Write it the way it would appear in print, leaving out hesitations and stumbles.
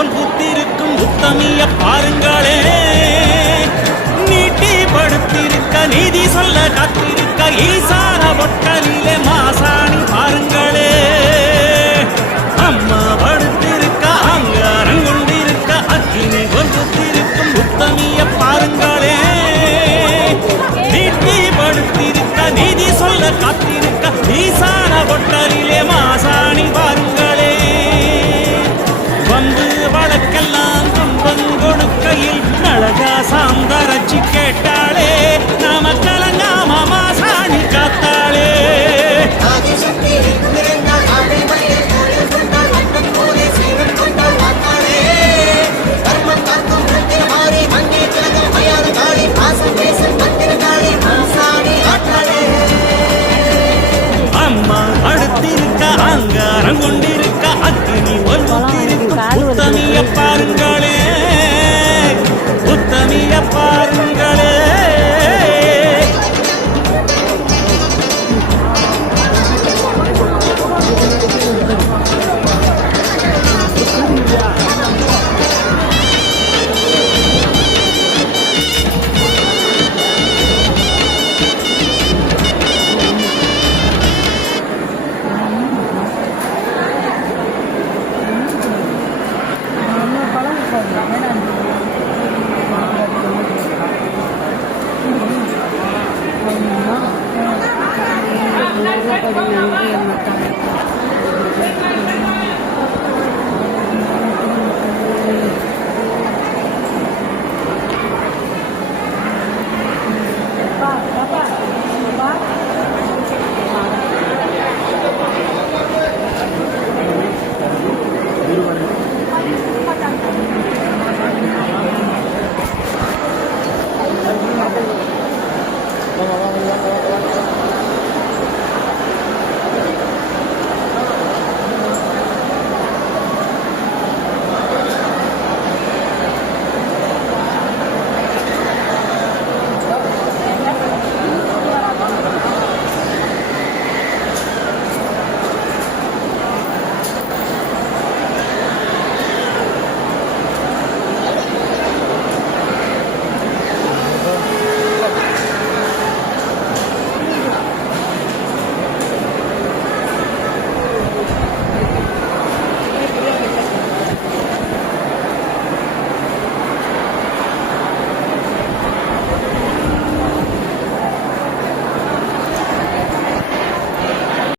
பொன் புத்திருக்கும் உத்தமிய பாருங்களே. நீட்டி படுத்திருக்க நீதி சொல்ல காத்திருக்க ஈசான பொட்டலிலே மாசாணி பாருங்களே. அம்மா படுத்திருக்க அங்காரம் கொண்டிருக்க அக்கினி பொன் புத்திருக்கும் உத்தமிய பாருங்களே. நீட்டி படுத்திருக்க நீதி சொல்ல காத்திருக்க ஈசான பொட்டலிலே மாசாணி பாருங்களே. வந்து வழக்கெல்லாம் துன்பம் கொடுக்கையில் அழகா சாந்தரட்சி கேட்டாளே. நாம கலங்காம மாசாணி காத்தாளே. அம்மா அடுத்திருக்க அங்காரம் கொண்டிருக்க அக்கினி ஒருத்திருக்க உத்தமிய பாருங்களே. உத்தமிய பாருங்களே. Terima kasih.